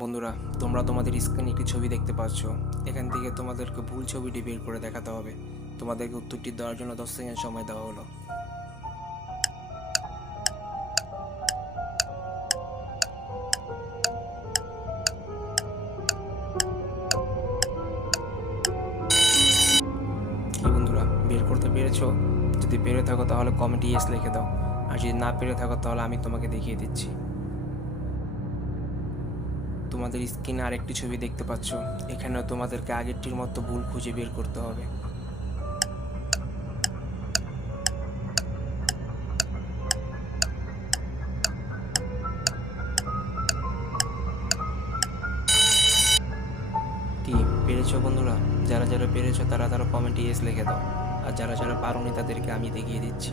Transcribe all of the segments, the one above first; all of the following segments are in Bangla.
বন্ধুরা, তোমরা তোমাদের স্ক্রিনে একটি ছবি দেখতে পাচ্ছ। এখান থেকে তোমাদেরকে ভুল ছবিটি বের করে দেখাতে হবে। তোমাদেরকে উত্তরটি দেওয়ার জন্য 10 সেকেন্ড সময় দেওয়া হলো। কি বন্ধুরা, বের করতে পেরেছো? যদি পেরে থাকো তাহলে কমেন্টে ইয়েস লিখে দাও, আর যদি না পেরে থাকো তাহলে আমি তোমাকে দেখিয়ে দিচ্ছি। তোমাদের স্ক্রিনে আরেকটি ছবি দেখতে পাচ্ছ। এখানেও তোমাদেরকে আগেরটির মতো ভুল খুঁজে বের করতে হবে। কি পেরেছো বন্ধুরা? যারা যারা পেরেছো তারা তারা কমেন্টে ইয়েস লিখে দাও, আর যারা যারা পারোনি তাদেরকে আমি দেখিয়ে দিচ্ছি।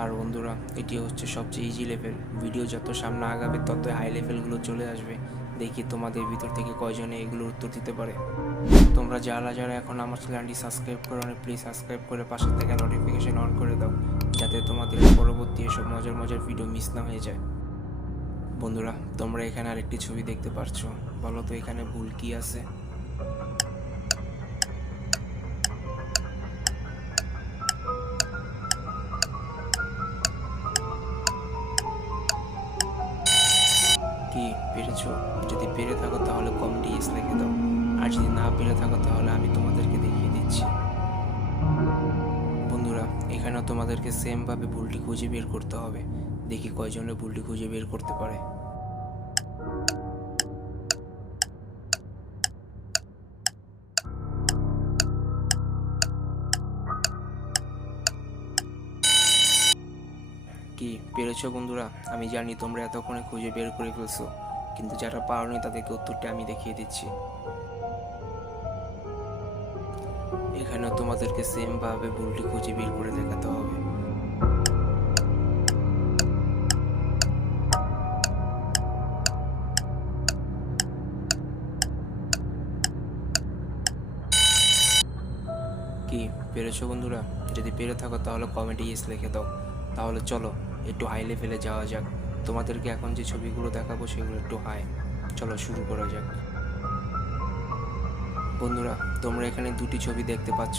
আর বন্ধুরা, এটি হচ্ছে সবচেয়ে ইজি লেভেল। ভিডিও যত সামনে আগাবে তত হাই লেভেলগুলো চলে আসবে। দেখি তোমাদের ভিতর থেকে কয়জনে এগুলোর উত্তর দিতে পারে। তোমরা যারা যারা এখন আমার চ্যানেলটি সাবস্ক্রাইব করো না, প্লিজ সাবস্ক্রাইব করে পাশে থেকে নোটিফিকেশন অন করে দাও, যাতে তোমাদের পরবর্তী এসব মজার মজার ভিডিও মিস না হয়ে যায়। বন্ধুরা, তোমরা এখানে আরেকটি ছবি দেখতে পারছো। বলো তো এখানে ভুল কি আছে? কি পেরেছো? যদি পেরে থাকো তাহলে কমেন্টে ইয়েস লিখে দাও, আর যদি না পেরে থাকো তাহলে আমি তোমাদেরকে দেখিয়ে দিচ্ছি। বন্ধুরা, এখানেও তোমাদেরকে সেমভাবে ভুলটি খুঁজে বের করতে হবে। দেখি কয়জনের ভুলটি খুঁজে বের করতে পারে। কি পেরেছো বন্ধুরা? আমি জানি তোমরা এতক্ষণে খুঁজে বের করে ফেলছো, কিন্তু যারা পারোনি তাদেরকে উত্তরটা আমি দেখিয়ে দিচ্ছি। এখানেও তোমাদেরকে সেমভাবে ভুলটি খুঁজে বের করে দেখাতে হবে। কি পেরেছো বন্ধুরা? যদি পেরে থাকো তাহলে কমেন্টে ইয়েস লিখে দাও। তাহলে চলো একটু হাই লেভেলে যাওয়া যাক। তোমাদেরকে এখন যে ছবিগুলো দেখাবো সেগুলো একটু হাই। চলো শুরু করা যাক। বন্ধুরা, তোমরা এখানে দুটি ছবি দেখতে পাচ্ছ।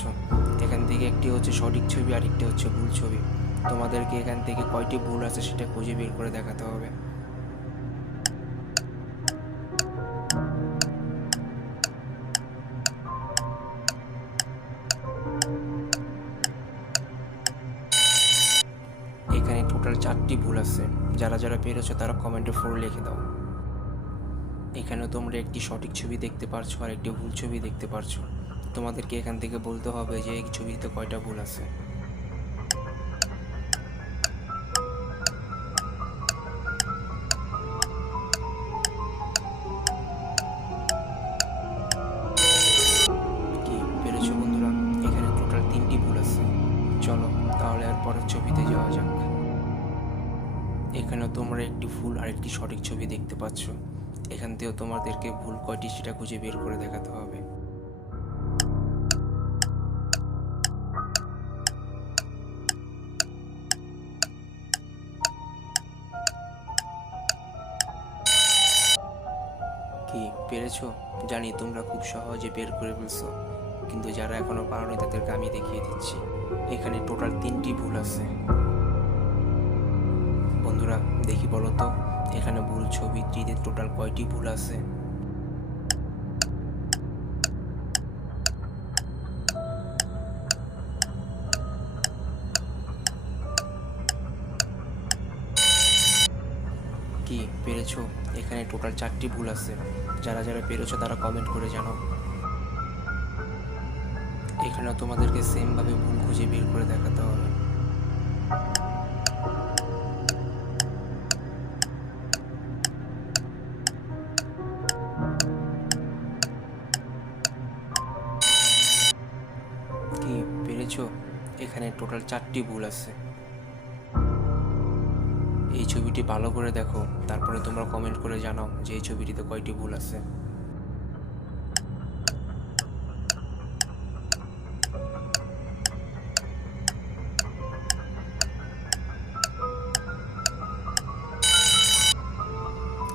এখান থেকে একটি হচ্ছে সঠিক ছবি আর একটি হচ্ছে ভুল ছবি। তোমাদেরকে এখান থেকে কয়টি ভুল আছে সেটা খুঁজে বের করে দেখাতে হবে। এখানে টোটাল 4টি ভুল আছে। যারা যারা পেরেছো তারা কমেন্টে 4 লিখে দাও। এখানে তোমরা একটি সঠিক ছবি দেখতে পারছো আর একটি ভুল ছবি দেখতে পারছো। তোমাদেরকে এখান থেকে বলতে হবে যে এই ছবিতে কয়টা ভুল আছে। কি পেরেছো বন্ধুরা? এখানে টোটাল 3টি ভুল আছে। চলো তাহলে আর পরের ছবিতে যাওয়া যাক। এখানে তোমরা একটি ভুল আর একটি সঠিক ছবি দেখতে পাচ্ছ। এখান থেকেও তোমাদেরকে ভুল কয়টি সেটা খুঁজে বের করে দেখাতে হবে। কি পেরেছো? জানি তোমরা খুব সহজে বের করে ফেলছো, কিন্তু যারা এখনো পারোনি তাদেরকে আমি দেখিয়ে দিচ্ছি। এখানে টোটাল 3টি ভুল আছে। বন্ধুরা, দেখি বলো তো এখানে ভুল ছবিটিতে টোটাল কয়টি ভুল আছে? কি পেরেছো? এখানে টোটাল 4টি ভুল আছে। যারা যারা পেরেছো তারা কমেন্ট করে জানাও। এখানে তোমাদেরকে সেমভাবে ভুল খুঁজে বের করে দেখাতে হবে। কি পেরেছো? এখানে টোটাল 4টি ভুল আছে। এই ছবিটি ভালো করে দেখো, তারপরে তোমরা কমেন্ট করে জানাও যে এই ছবিটিতে কয়টি ভুল আছে।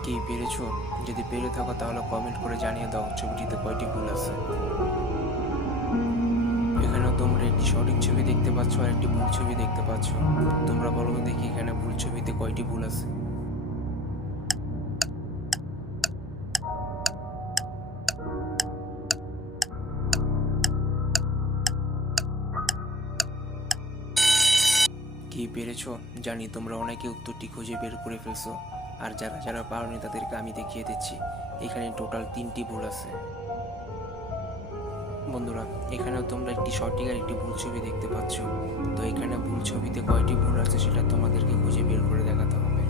কি পেরেছো? পেরেছো? যদি পেরে থাকো তাহলে কমেন্ট করে জানিয়ে দাও ছবিটিতে কয়টি ভুল আছে। এখানেও তোমরা একটি সঠিক ছবি দেখতে পাচ্ছ আর একটি ভুল ছবি দেখতে পাচ্ছ। তোমরা বলো তো দেখি এখানে ভুল ছবিতে কয়টি ভুল আছে। কি পেরেছো? জানি তোমরা অনেকে উত্তরটি খুঁজে বের করে ফেলছো, আর যারা যারা পারোনি তাদেরকে আমি দেখিয়ে দিচ্ছি। এখানে টোটাল 3টি ভুল আছে। বন্ধুরা, এখানেও তোমরা একটি সঠিক আর একটি ভুল ছবি দেখতে পাচ্ছ। তো এখানে ভুল ছবিতে কয়টি ভুল আছে সেটা তোমাদেরকে খুঁজে বের করে দেখাতে হবে।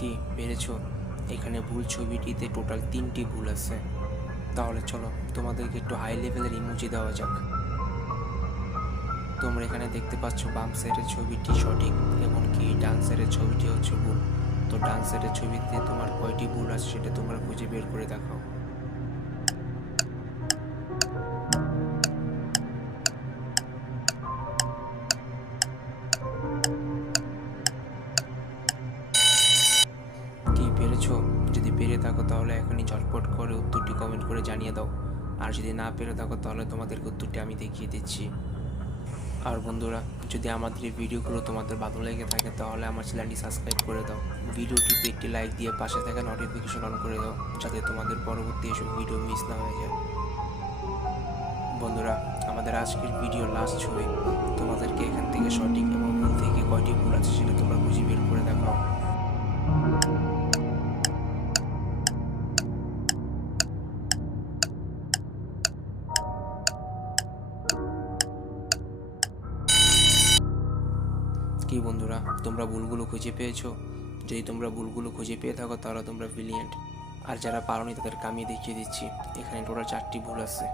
কি পেরেছো? এখানে ভুল ছবিটিতে টোটাল 3টি ভুল আছে। তাহলে চলো তোমাদেরকে একটু হাই লেভেলের ইমোজি দেওয়া যাক। তোমরা এখানে দেখতে পাচ্ছ বাম সাইডের ছবিটি সঠিক এবং কি ডান সাইডের ছবিটি হচ্ছে ভুল। তো ডান সাইডের ছবিতে তোমার কয়টি ভুল আছে সেটা তোমরা খুঁজে বের করে দেখাও। কি পেরেছো? যদি পেরে থাকো তাহলে এখনই ঝটপট করে উত্তরটি কমেন্ট করে জানিয়ে দাও। আর যদি না পেরে থাকো তাহলে তোমাদেরকে উত্তরটি আমি দেখিয়ে দিচ্ছি। আর বন্ধুরা, যদি আমাদের এই ভিডিওগুলো তোমাদের ভালো লেগে থাকে তাহলে আমার চ্যানেলটি সাবস্ক্রাইব করে দাও। ভিডিওটিতে একটি লাইক দিয়ে পাশে থাকা নোটিফিকেশন অন করে দাও, যাতে তোমাদের পরবর্তী এসব ভিডিও মিস না হয়ে যায়। বন্ধুরা, আমাদের আজকের ভিডিও লাস্ট ছবি। তোমাদেরকে এখান থেকে সঠিক এবং ভুল থেকে কয়টি ভুল আছে সেটা তোমরা খুঁজে বের করে দেখাও। কি বন্ধুরা, তোমরা ভুলগুলো খুঁজে পেয়েছো? যদি তোমরা ভুলগুলো খুঁজে পেয়ে থাকো তাহলে তোমরা ব্রিলিয়েন্ট। আর যারা পারোনি তাদেরকে আমি দেখিয়ে দিচ্ছি। এখানে টোটাল 4টি ভুল আছে।